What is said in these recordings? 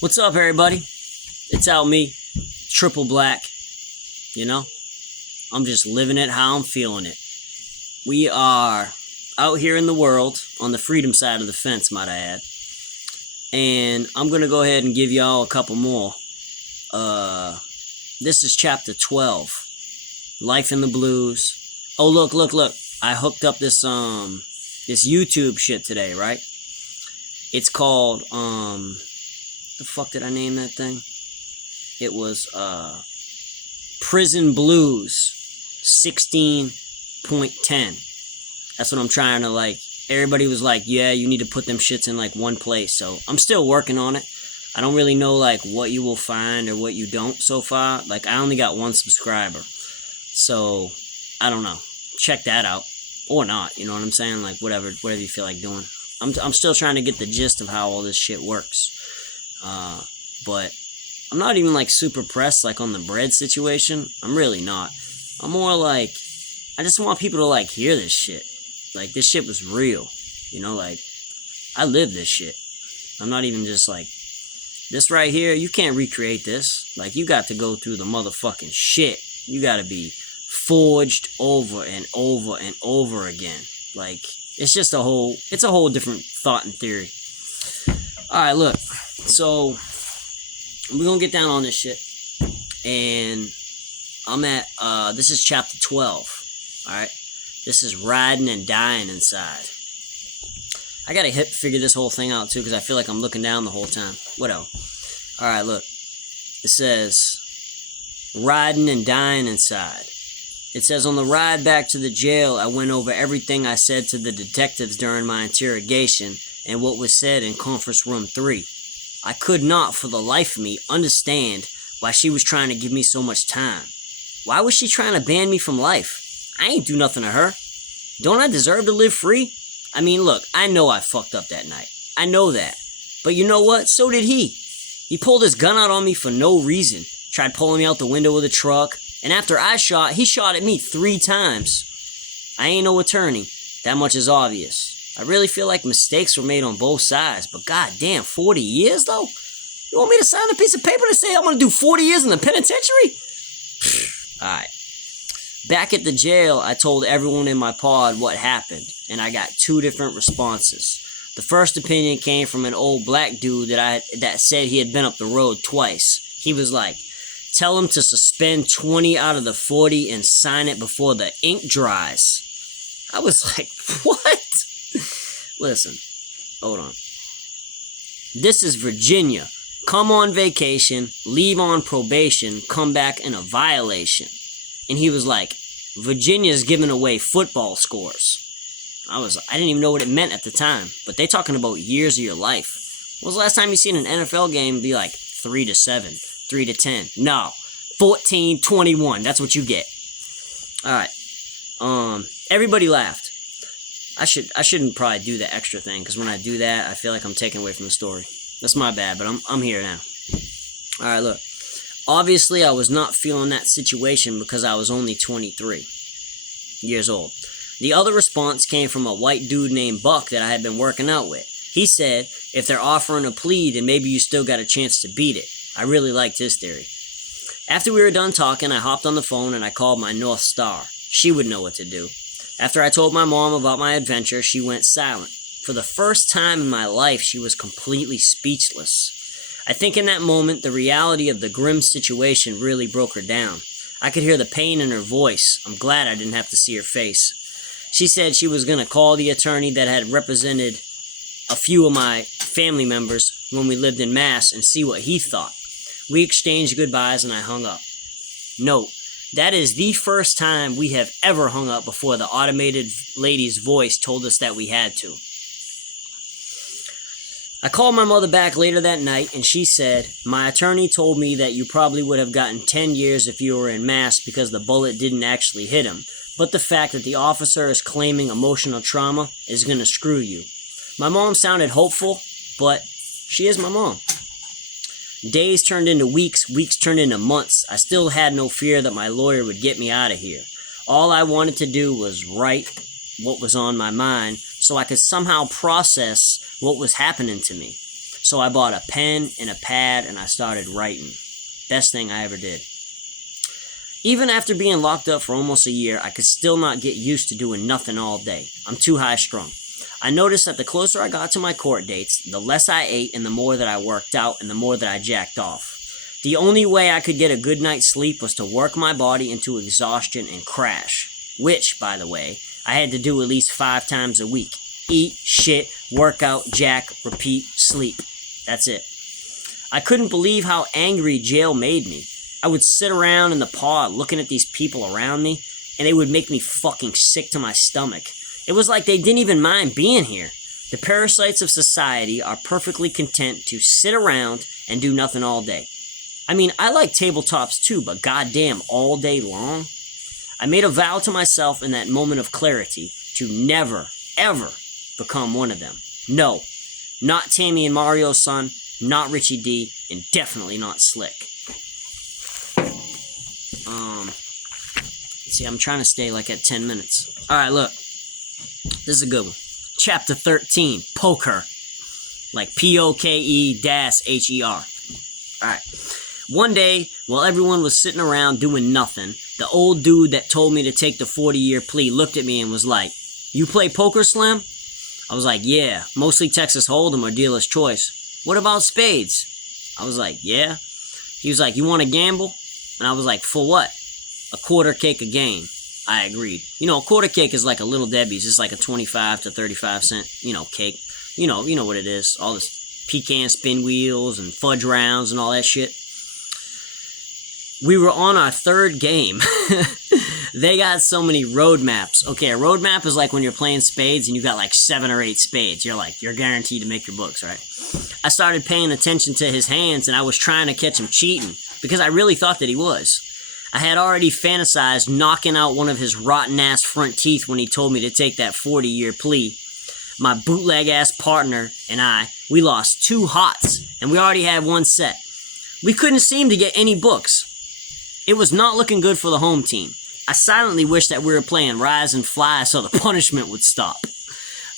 What's up, everybody? It's out me, Triple Black. You know, I'm just living it how I'm feeling it. We are out here in the world on the freedom side of the fence, might I add. And I'm gonna go ahead and give y'all a couple more. This is chapter 12, Life in the Blues. Oh, look! I hooked up this YouTube shit today, right? It's called the fuck did I name that thing? It was Prison Blues 16.10. That's what I'm trying to like. Everybody was like, yeah, you need to put them shits in like one place. So I'm still working on it. I don't really know like what you will find or what you don't so far. Like I only got one subscriber. So I don't know. Check that out. Or not, you know what I'm saying? Like whatever you feel like doing. I'm still trying to get the gist of how all this shit works. But I'm not even like super pressed like on the bread situation. I'm really not. I'm more like, I just want people to like hear this shit. Like this shit was real. You know, like I live this shit. I'm not even just like, this right here, you can't recreate this. Like you got to go through the motherfucking shit. You got to be forged over and over and over again. Like it's just a whole different thought and theory. Alright, look. So we're gonna get down on this shit. And I'm at this is chapter 12. Alright. This is riding and dying inside. I gotta figure this whole thing out too, because I feel like I'm looking down the whole time. Whatever. Alright, look. It says riding and dying inside. It says, on the ride back to the jail, I went over everything I said to the detectives during my interrogation and what was said in conference room 3. I could not, for the life of me, understand why she was trying to give me so much time. Why was she trying to ban me from life? I ain't do nothing to her. Don't I deserve to live free? I mean, look, I know I fucked up that night. I know that. But you know what? So did he. He pulled his gun out on me for no reason. Tried pulling me out the window of the truck. And after I shot, he shot at me 3 times. I ain't no attorney. That much is obvious. I really feel like mistakes were made on both sides. But goddamn, 40 years though? You want me to sign a piece of paper to say I'm gonna do 40 years in the penitentiary? Alright. Back at the jail, I told everyone in my pod what happened. And I got 2 different responses. The first opinion came from an old black dude that said he had been up the road twice. He was like, tell him to suspend 20 out of the 40 and sign it before the ink dries. I was like, what? Listen, hold on. This is Virginia. Come on vacation, leave on probation, come back in a violation. And he was like, Virginia's giving away football scores. I didn't even know what it meant at the time. But they talking about years of your life. When was the last time you seen an NFL game be like 3-7? 3-10. No. 14-21. That's what you get. Alright. Everybody laughed. I shouldn't probably do the extra thing, because when I do that, I feel like I'm taking away from the story. That's my bad, but I'm here now. Alright, look. Obviously, I was not feeling that situation because I was only 23 years old. The other response came from a white dude named Buck that I had been working out with. He said, if they're offering a plea, then maybe you still got a chance to beat it. I really liked his theory. After we were done talking, I hopped on the phone and I called my North Star. She would know what to do. After I told my mom about my adventure, she went silent. For the first time in my life, she was completely speechless. I think in that moment, the reality of the grim situation really broke her down. I could hear the pain in her voice. I'm glad I didn't have to see her face. She said she was going to call the attorney that had represented a few of my family members when we lived in Mass and see what he thought. We exchanged goodbyes and I hung up. Note, that is the first time we have ever hung up before the automated lady's voice told us that we had to. I called my mother back later that night and she said, my attorney told me that you probably would have gotten 10 years if you were in Mass because the bullet didn't actually hit him, but the fact that the officer is claiming emotional trauma is going to screw you. My mom sounded hopeful, but she is my mom. Days turned into weeks, weeks turned into months. I still had no fear that my lawyer would get me out of here. All I wanted to do was write what was on my mind so I could somehow process what was happening to me. So I bought a pen and a pad and I started writing. Best thing I ever did. Even after being locked up for almost a year, I could still not get used to doing nothing all day. I'm too high strung. I noticed that the closer I got to my court dates, the less I ate and the more that I worked out and the more that I jacked off. The only way I could get a good night's sleep was to work my body into exhaustion and crash. Which, by the way, I had to do at least 5 times a week. Eat, shit, work out, jack, repeat, sleep. That's it. I couldn't believe how angry jail made me. I would sit around in the pod looking at these people around me, and they would make me fucking sick to my stomach. It was like they didn't even mind being here. The parasites of society are perfectly content to sit around and do nothing all day. I mean, I like tabletops too, but goddamn, all day long? I made a vow to myself in that moment of clarity to never, ever become one of them. No, not Tammy and Mario's son, not Richie D, and definitely not Slick. See, I'm trying to stay like at 10 minutes. Alright, look. This is a good one. Chapter 13, Poker. Like P-O-K-E-H-E-R. Alright. One day, while everyone was sitting around doing nothing, the old dude that told me to take the 40-year plea looked at me and was like, "You play poker, Slim?" I was like, "Yeah, mostly Texas Hold'em or dealer's choice." "What about spades?" I was like, "Yeah." He was like, "You want to gamble?" And I was like, "For what?" "A quarter cake a game." I agreed. You know, a quarter cake is like a Little Debbie's. It's like a 25 to 35 cent, cake. You know what it is. All this pecan spin wheels and fudge rounds and all that shit. We were on our 3rd game. They got so many road maps. Okay, a road map is like when you're playing spades and you got like 7 or 8 spades. You're guaranteed to make your books, right? I started paying attention to his hands and I was trying to catch him cheating because I really thought that he was. I had already fantasized knocking out one of his rotten-ass front teeth when he told me to take that 40-year plea. My bootleg-ass partner and I, we lost 2 hots, and we already had 1 set. We couldn't seem to get any books. It was not looking good for the home team. I silently wished that we were playing Rise and Fly so the punishment would stop.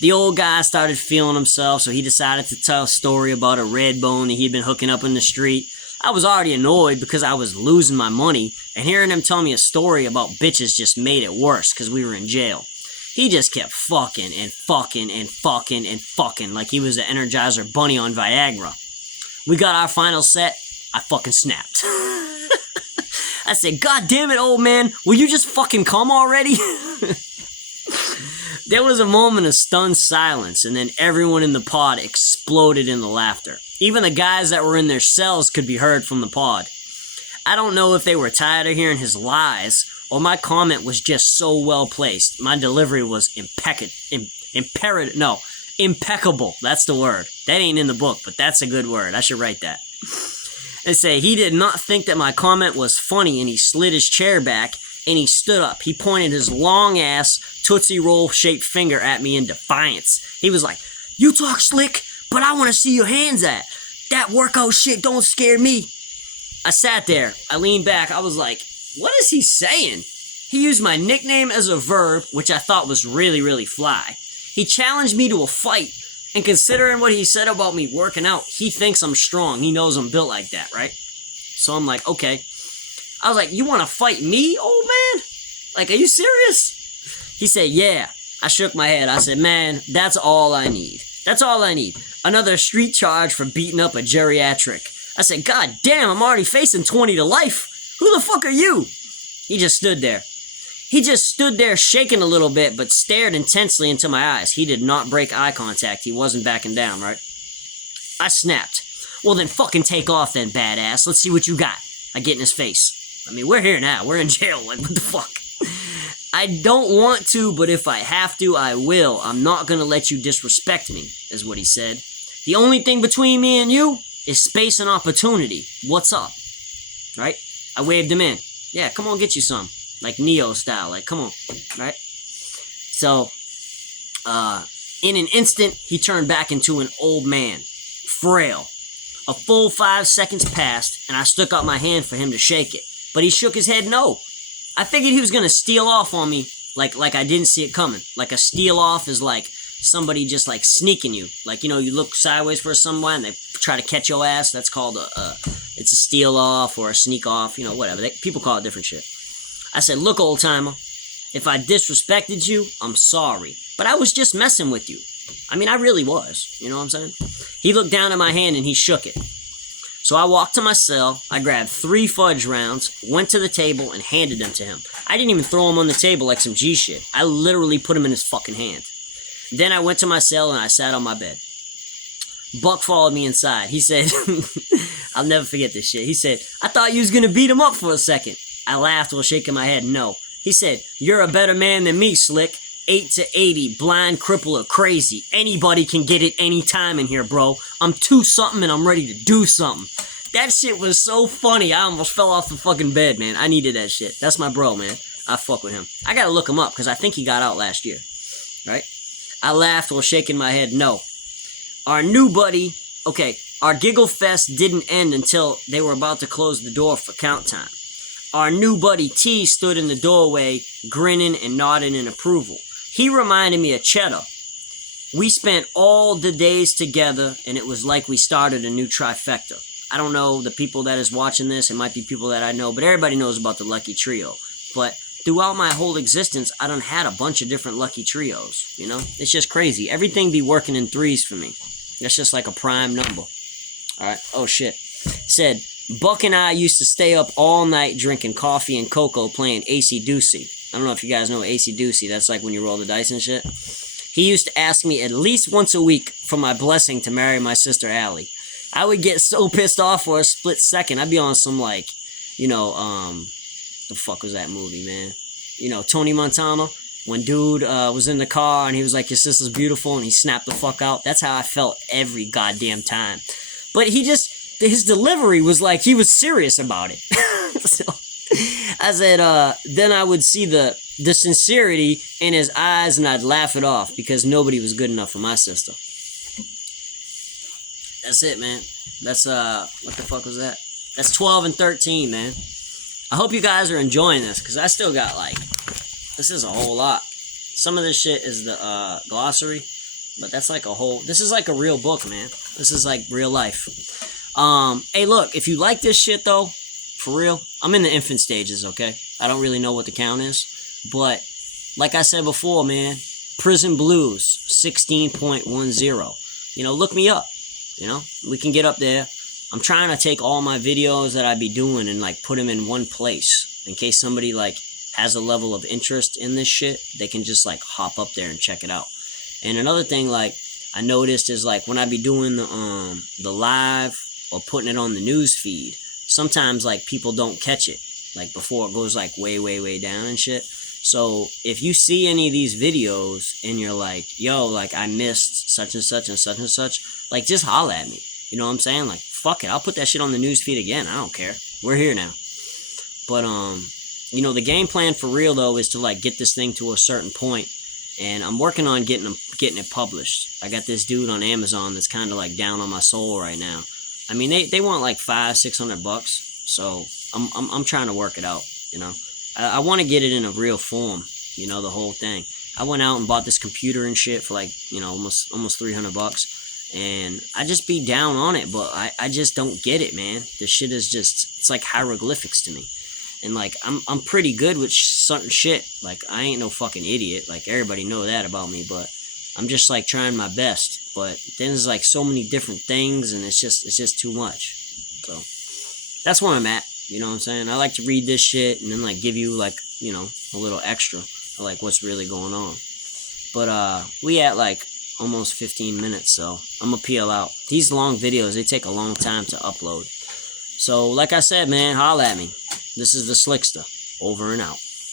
The old guy started feeling himself, so he decided to tell a story about a red bone that he'd been hooking up in the street. I was already annoyed because I was losing my money, and hearing him tell me a story about bitches just made it worse because we were in jail. He just kept fucking and fucking and fucking and fucking like he was the Energizer Bunny on Viagra. We got our final set, I fucking snapped. I said, "God damn it, old man, will you just fucking come already?" There was a moment of stunned silence, and then everyone in the pod exploded in the laughter. Even the guys that were in their cells could be heard from the pod. I don't know if they were tired of hearing his lies, or my comment was just so well placed. My delivery was impeccable. That's the word. That ain't in the book, but that's a good word. I should write that. They say he did not think that my comment was funny, and he slid his chair back, and he stood up. He pointed his long-ass Tootsie Roll-shaped finger at me in defiance. He was like, "You talk slick, but I want to see your hands at. That workout shit don't scare me." I sat there. I leaned back. I was like, what is he saying? He used my nickname as a verb, which I thought was really, really fly. He challenged me to a fight. And considering what he said about me working out, he thinks I'm strong. He knows I'm built like that, right? So I'm like, okay. I was like, "You want to fight me, old man? Like, are you serious?" He said, "Yeah." I shook my head. I said, "Man, that's all I need. That's all I need. Another street charge for beating up a geriatric." I said, "God damn, I'm already facing 20 to life. Who the fuck are you?" He just stood there. He just stood there shaking a little bit, but stared intensely into my eyes. He did not break eye contact. He wasn't backing down, right? I snapped. "Well, then fucking take off then, badass. Let's see what you got." I get in his face. I mean, we're here now. We're in jail. Like, what the fuck? "I don't want to, but if I have to, I will. I'm not gonna let you disrespect me," is what he said. "The only thing between me and you is space and opportunity. What's up?" Right? I waved him in. "Yeah, come on, get you some." Like Neo style. Like, come on. Right? So, in an instant, he turned back into an old man. Frail. A full 5 seconds passed, and I stuck out my hand for him to shake it. But he shook his head no. I figured he was gonna steal off on me like I didn't see it coming. Like a steal off is like somebody just like sneaking you. Like, you look sideways for someone and they try to catch your ass. That's called it's a steal off or a sneak off, whatever. People call it different shit. I said, look, old timer, if I disrespected you, I'm sorry. But I was just messing with you. I mean, I really was. You know what I'm saying? He looked down at my hand and he shook it. So I walked to my cell, I grabbed 3 fudge rounds, went to the table, and handed them to him. I didn't even throw them on the table like some G shit. I literally put them in his fucking hand. Then I went to my cell and I sat on my bed. Buck followed me inside. He said, I'll never forget this shit. He said, I thought you was gonna beat him up for a second. I laughed while shaking my head, no. He said, you're a better man than me, Slick. 8 to 80, blind, cripple, or crazy. Anybody can get it anytime in here, bro. I'm 2-something and I'm ready to do something. That shit was so funny. I almost fell off the fucking bed, man. I needed that shit. That's my bro, man. I fuck with him. I gotta look him up because I think he got out last year. Right? I laughed while shaking my head, no. Our new buddy, our Giggle Fest didn't end until they were about to close the door for count time. Our new buddy T stood in the doorway, grinning and nodding in approval. He reminded me of Cheddar. We spent all the days together, and it was like we started a new trifecta. I don't know the people that is watching this. It might be people that I know, but everybody knows about the Lucky Trio. But throughout my whole existence, I done had a bunch of different Lucky Trios, It's just crazy. Everything be working in 3s for me. That's just like a prime number. All right. Oh, shit. Said, Buck and I used to stay up all night drinking coffee and cocoa playing AC-Doocy. I don't know if you guys know AC-Doocy. That's like when you roll the dice and shit. He used to ask me at least once a week for my blessing to marry my sister Allie. I would get so pissed off for a split second. I'd be on some the fuck was that movie, man? Tony Montana. When dude was in the car and he was like, your sister's beautiful, and he snapped the fuck out. That's how I felt every goddamn time. But his delivery was like he was serious about it. So I said, then I would see the sincerity in his eyes and I'd laugh it off because nobody was good enough for my sister. That's it, man. That's, what the fuck was that? That's 12 and 13, man. I hope you guys are enjoying this because I still got this is a whole lot. Some of this shit is the glossary, but that's like this is like a real book, man. This is like real life. Hey, look, if you like this shit though, for real, I'm in the infant stages, okay? I don't really know what the count is, but like I said before, man, Prison Blues 16.10. Look me up. We can get up there. I'm trying to take all my videos that I be doing and put them in one place in case somebody has a level of interest in this shit. They can just hop up there and check it out. And another thing I noticed is when I be doing the live or putting it on the news feed, sometimes people don't catch it before it goes way down and shit. So if you see any of these videos and you're yo, I missed such and such and such and such, just holla at me. You know what I'm saying? Fuck it, I'll put that shit on the news feed again. I don't care. We're here now. But the game plan for real though is to get this thing to a certain point, and I'm working on getting it published. I got this dude on Amazon that's kind of down on my soul right now. I mean, they want $500-600, so I'm trying to work it out. I want to get it in a real form. The whole thing. I went out and bought this computer and shit for almost $300, and I just be down on it, but I just don't get it, man. This shit is it's like hieroglyphics to me. And I'm pretty good with certain shit. I ain't no fucking idiot. Everybody know that about me, but I'm just trying my best. But then there's so many different things, and it's just too much. So that's where I'm at. You know what I'm saying? I like to read this shit and then give you a little extra of what's really going on. But we at almost 15 minutes, so I'm gonna peel out. These long videos, they take a long time to upload. So like I said, man, holla at me. This is the Slickster. Over and out.